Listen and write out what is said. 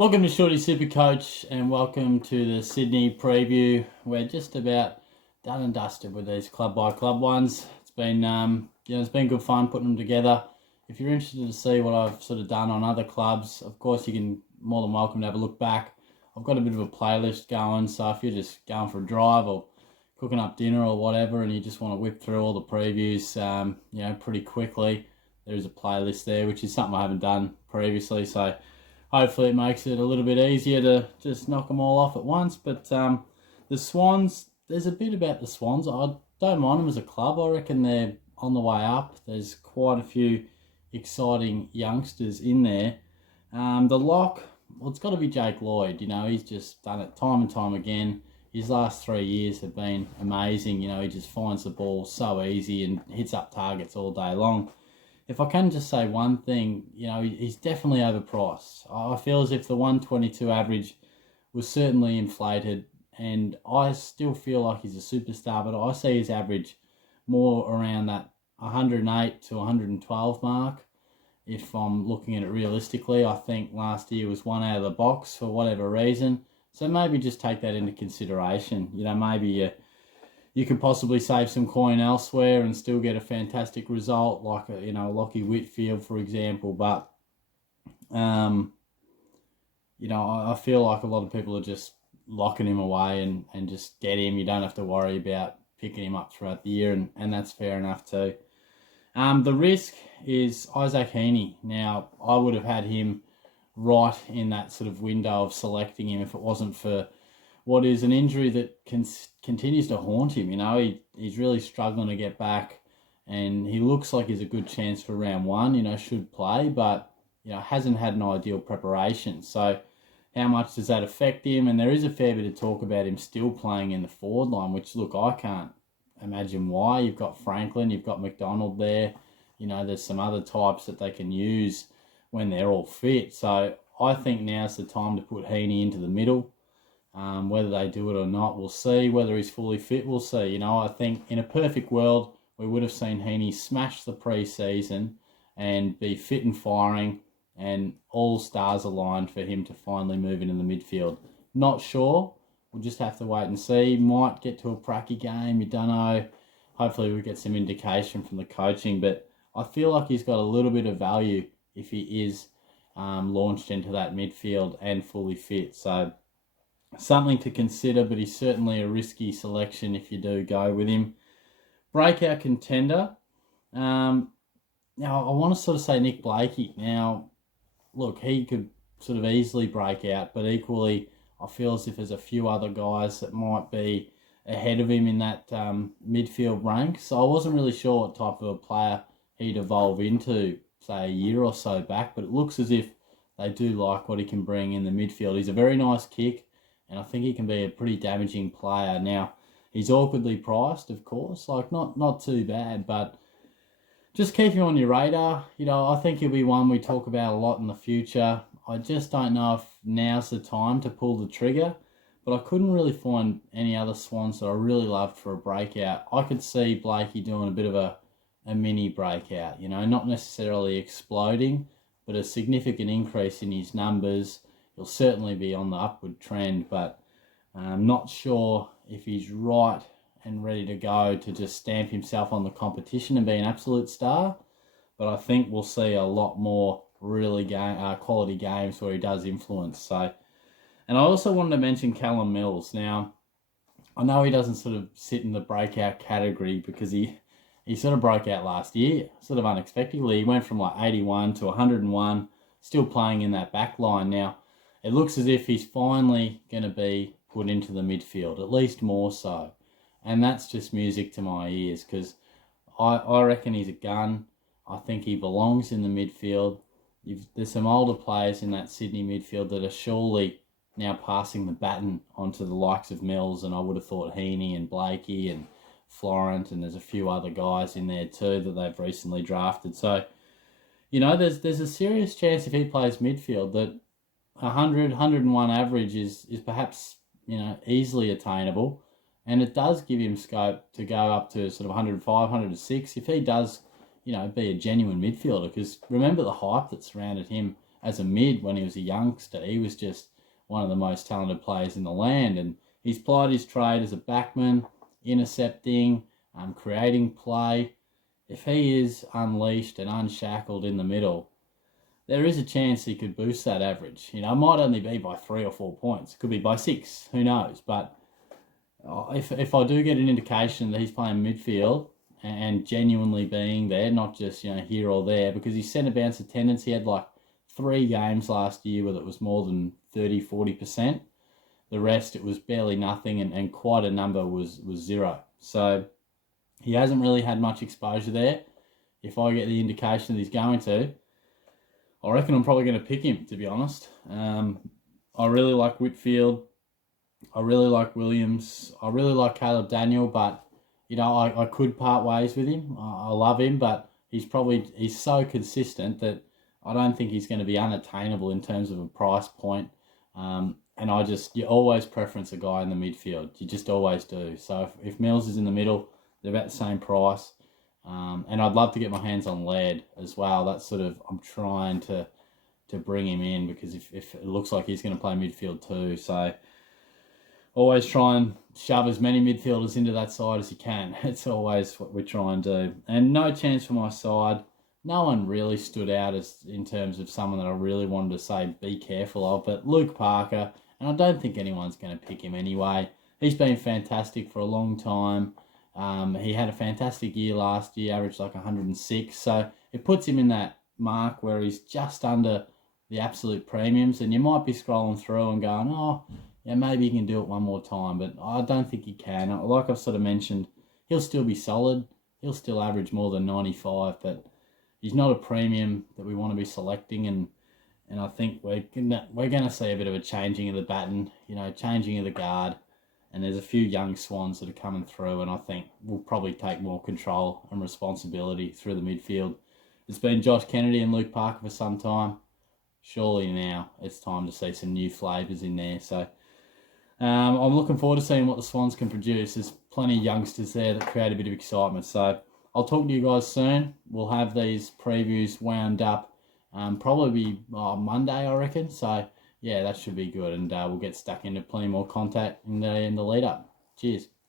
Welcome to Shorty Super Coach and welcome to the Sydney preview. We're just about done and dusted with these club by club ones. It's been it's been good fun putting them together. If you're interested to see what I've sort of done on other clubs, of course you can more than welcome to have a look back. I've got a bit of a playlist going, so if you're just going for a drive or cooking up dinner or whatever and you just want to whip through all the previews pretty quickly, there is a playlist there, which is something I haven't done previously, so hopefully it makes it a little bit easier to just knock them all off at once. But the Swans, there's a bit about the Swans. I don't mind them as a club. I reckon they're on the way up. There's quite a few exciting youngsters in there. The lock, well, it's got to be Jake Lloyd. He's just done it time and time again. His last 3 years have been amazing. He just finds the ball so easy and hits up targets all day long. If I can just say one thing, he's definitely overpriced. I feel as if the 122 average was certainly inflated, and I still feel like he's a superstar, but I see his average more around that 108 to 112 mark. If I'm looking at it realistically, I think last year was one out of the box for whatever reason. So maybe just take that into consideration. Maybe you could possibly save some coin elsewhere and still get a fantastic result, like Lockie Whitfield, for example. But I feel like a lot of people are just locking him away and just get him. You don't have to worry about picking him up throughout the year, and that's fair enough too. The risk is Isaac Heaney. Now, I would have had him right in that sort of window of selecting him if it wasn't for what is an injury that continues to haunt him. He's really struggling to get back, and he looks like he's a good chance for round one, should play, but, hasn't had an ideal preparation. So how much does that affect him? And there is a fair bit of talk about him still playing in the forward line, which, look, I can't imagine why. You've got Franklin, you've got McDonald there. There's some other types that they can use when they're all fit. So I think now's the time to put Heaney into the middle. Whether they do it or not, we'll see. Whether he's fully fit, we'll see. I think in a perfect world, we would have seen Heaney smash the pre-season and be fit and firing, and all stars aligned for him to finally move into the midfield. Not sure. We'll just have to wait and see. Might get to a pracky game. You don't know. Hopefully we get some indication from the coaching, but I feel like he's got a little bit of value if he is launched into that midfield and fully fit. So something to consider, but he's certainly a risky selection if you do go with him. Breakout contender. Now, I want to sort of say Nick Blakey. Now, look, he could sort of easily break out, but equally, I feel as if there's a few other guys that might be ahead of him in that midfield rank. So I wasn't really sure what type of a player he'd evolve into, say, a year or so back, but it looks as if they do like what he can bring in the midfield. He's a very nice kick, and I think he can be a pretty damaging player. Now, he's awkwardly priced, of course, like not too bad, but just keep him on your radar. I think he'll be one we talk about a lot in the future. I just don't know if now's the time to pull the trigger, but I couldn't really find any other Swans that I really loved for a breakout. I could see Blakey doing a bit of a mini breakout, not necessarily exploding, but a significant increase in his numbers. He'll certainly be on the upward trend, but I'm not sure if he's right and ready to go to just stamp himself on the competition and be an absolute star. But I think we'll see a lot more really quality games where he does influence. So, and I also wanted to mention Callum Mills. Now, I know he doesn't sort of sit in the breakout category because he sort of broke out last year, sort of unexpectedly. He went from like 81 to 101, still playing in that back line. Now, it looks as if he's finally going to be put into the midfield, at least more so. And that's just music to my ears because I reckon he's a gun. I think he belongs in the midfield. There's some older players in that Sydney midfield that are surely now passing the baton onto the likes of Mills, and I would have thought Heaney and Blakey and Florent, and there's a few other guys in there too that they've recently drafted. So, there's a serious chance if he plays midfield that 100, 101 average is perhaps, easily attainable. And it does give him scope to go up to sort of 105, 106 if he does, be a genuine midfielder. Because remember the hype that surrounded him as a mid when he was a youngster, he was just one of the most talented players in the land. And he's plied his trade as a backman, intercepting, creating play. If he is unleashed and unshackled in the middle, there is a chance he could boost that average. You know, it might only be by 3 or 4 points. It could be by 6. Who knows? But if I do get an indication that he's playing midfield and genuinely being there, not just, you know, here or there, because his centre bounce attendance, he had like 3 games last year where it was more than 30-40%. The rest, it was barely nothing, and quite a number was 0. So he hasn't really had much exposure there. If I get the indication that he's going to, I reckon I'm probably going to pick him, to be honest. I really like Whitfield. I really like Williams. I really like Caleb Daniel, but, you know, I could part ways with him. I love him, but he's so consistent that I don't think he's going to be unattainable in terms of a price point. And you always preference a guy in the midfield. You just always do. So if Mills is in the middle, they're about the same price. And I'd love to get my hands on Laird as well. That's sort of, I'm trying to bring him in, because if it looks like he's going to play midfield too. So always try and shove as many midfielders into that side as you can. It's always what we try and do. And no chance for my side. No one really stood out as in terms of someone that I really wanted to say be careful of. But Luke Parker, and I don't think anyone's going to pick him anyway. He's been fantastic for a long time. He had a fantastic year last year, averaged like 106. So it puts him in that mark where he's just under the absolute premiums. And you might be scrolling through and going, oh, yeah, maybe he can do it one more time. But I don't think he can. Like I've sort of mentioned, he'll still be solid. He'll still average more than 95. But he's not a premium that we want to be selecting. And I think we're gonna see a bit of a changing of the baton, you know, changing of the guard. And there's a few young swans that are coming through, and I think we'll probably take more control and responsibility through the midfield. It's been Josh Kennedy and Luke Parker for some time. Surely now it's time to see some new flavours in there. So I'm looking forward to seeing what the Swans can produce. There's plenty of youngsters there that create a bit of excitement. So I'll talk to you guys soon. We'll have these previews wound up probably Monday, I reckon. So yeah, that should be good, and we'll get stuck into plenty more content in the lead up. Cheers.